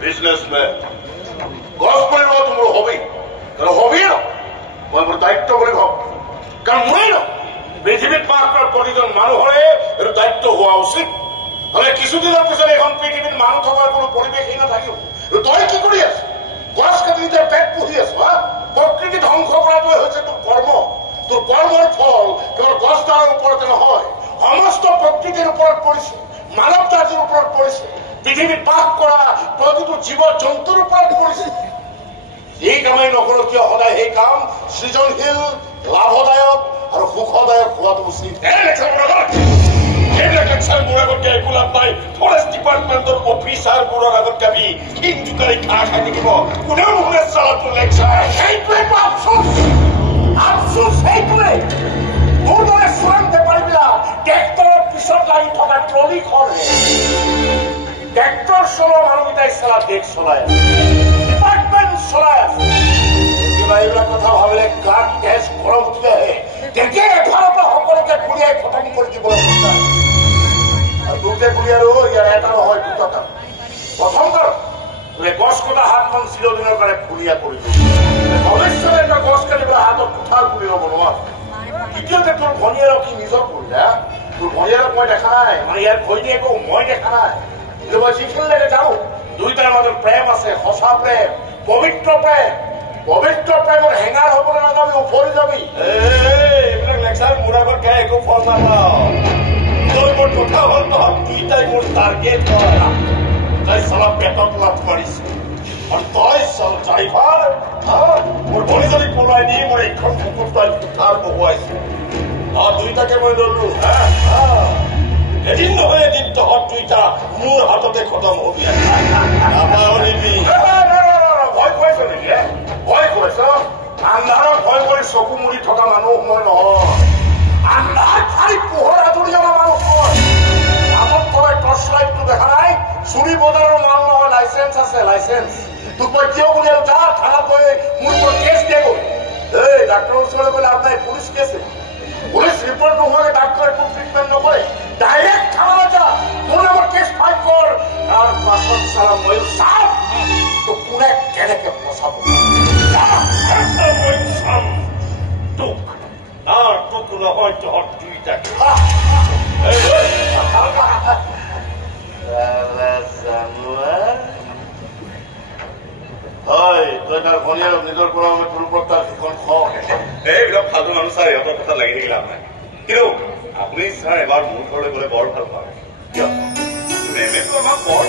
businessman gospel হওয়া তোমার হবেই কারণ হবেই না তোমার দায়িত্ব করে ভাব কারণ মনে না পৃথিবীর পাক করার প্রতিজন মানুষরে এর দায়িত্ব হওয়া উচিত তাহলে কিছুদিনের পিছনে এখন পৃথিবীর মানুষ হওয়ার কোনো পরিবেশই না থাকিব তই কি করি আছ গছ কাটি নিজের পেট পুহি আছ প্রকৃতি ধ্বংস করাটোই হয়েছে তোর কর্ম তোর কর্মের ফল কেবল গছ দ্বারার উপরতে নহয় সমস্ত প্রকৃতির উপৰত পৰিছে মানৱ জাতিৰ উপৰত পৰিছে পৃথিৱীত বাস কৰা প্ৰতিটো জীৱ জন্তুৰ উপৰত পৰিছে এই কামেই নকৰো কিয় সদায় সেই কাম সৃজনশীল লাভদায়ক আৰু সুখদায়ক হোৱাটো উচিত মোৰ আগত গাই গোলাপ পাই ফৰেষ্ট ডিপাৰ্টমেণ্টৰ অফিচাৰবোৰৰ আগত গাবি ঠিক জোকাৰি ঘাঁহ খাই থাকিব কোনেও নুশুনে চালাটো লেকচাৰ সেইটোৱে আফচোচ আফচোচ সেইটোৱে মোৰ দৰে চোৰাং বেপাৰীবিলাক ট্ৰেক্টৰৰ পিছত লাগি থকা ট্ৰলিখন ট্ৰেক্টৰ চলোৱা মানুহকেইটাই চালা দেশ চলাই আছে ডিপাৰ্টমেণ্ট চলাই আছে কিবা এইবিলাক কথা ভাবিলে গাত তেজ গৰম উঠি আহে তেতিয়া এঘাৰৰ পৰা সকলোকে গুলিয়াই খতম কৰি দিবলৈ বিচাৰে আৰু দুটা গুলি আৰু ইয়াৰ এটা নহয় দুটা কাম প্ৰথম কাৰণ বোলে গছ কটা হাতখন চিৰদিনৰ কাৰণে ফুলীয়া কৰি ভৱিষ্যতে এটা গছ কাটিবলৈ হাতত কুঠাৰ তুলি ল'ব নোৱাৰো দ্বিতীয়তে তোৰ ভনীয়েৰক কি নিজৰ কৰিলা তোৰ ভনীয়েৰক মই দেখা নাই মানে ইয়াৰ ভনীয়েকো মই দেখা নাই কিন্তু মই যিখিনিলৈকে যাওঁ দুইটাৰ মাজত প্ৰেম আছে সঁচা প্ৰেম পবিত্ৰ প্ৰেমৰ হেঙাৰ হবলৈ নাযাবি উফৰি যাবি এইবিলাক লেকচাৰ মোৰ আগত গাই একো ফল নাপাওঁ তোৰ মোৰ কথা হ'ল তহঁত দুইটাই মোৰ টাৰ্গেট হয় তাই চালা পেটত লাভ মাৰিছো আৰু তই চল ড্ৰাইভাৰ মোৰ ভনীজনীক পলাই নি মই এইখন কুকুৰ তই কুঠাৰ বহুৱাইছো দুইটাকে মই ললো এদিন নহয় এদিন তহঁত দুইটা মোৰ হাততে খতম হবি ভয় কৰিছ নেকি ভয় কৰিছ আন্ধাৰত ভয় কৰি চকু মুৰি থকা মানুহ মই নহয় আন্ধাৰ খালি পোহৰ আঁতৰি অনা মানুহ নহয় আগত তই টৰ্চ লাইটটো দেখা নাই চুৰি বজাৰৰ মাল নহয় লাইচেন্স আছে লাইচেন্স তোক মই কিয় উলিয়ালো যা থানাত গৈ মোৰ ওপৰত কেছ দিয়ে গ'ল এই ডাক্তৰৰ ওচৰলৈ গ'লে আপোনাৰ পুলিচ কেছ পুলিচ ৰিপৰ্ট নোহোৱাকে ডাক্তৰে তোক ট্ৰিটমেণ্ট নকৰে ডাইৰেক্ট থানালৈ যা মোৰ নামত কেছ ফাইল কৰ তাৰ পাছত চালা মই চাম তোক কোনে কেনেকে বচাব তোক নহয় তহঁত দুইটাকে হয় তই তাৰ ভনীয়েৰক নিজৰ পৰা তোৰ ওপৰত তাৰ যিখন খং এইবিলাক ফালতু মানুহ ছাৰ ইহঁতৰ কথা লাগি থাকি লাভ নাই কিন্তু আপুনি ছাৰ এবাৰ মোৰ ঘৰলৈ গ'লে বৰ ভাল পায় কিয় মেমেটো আমাক বৰ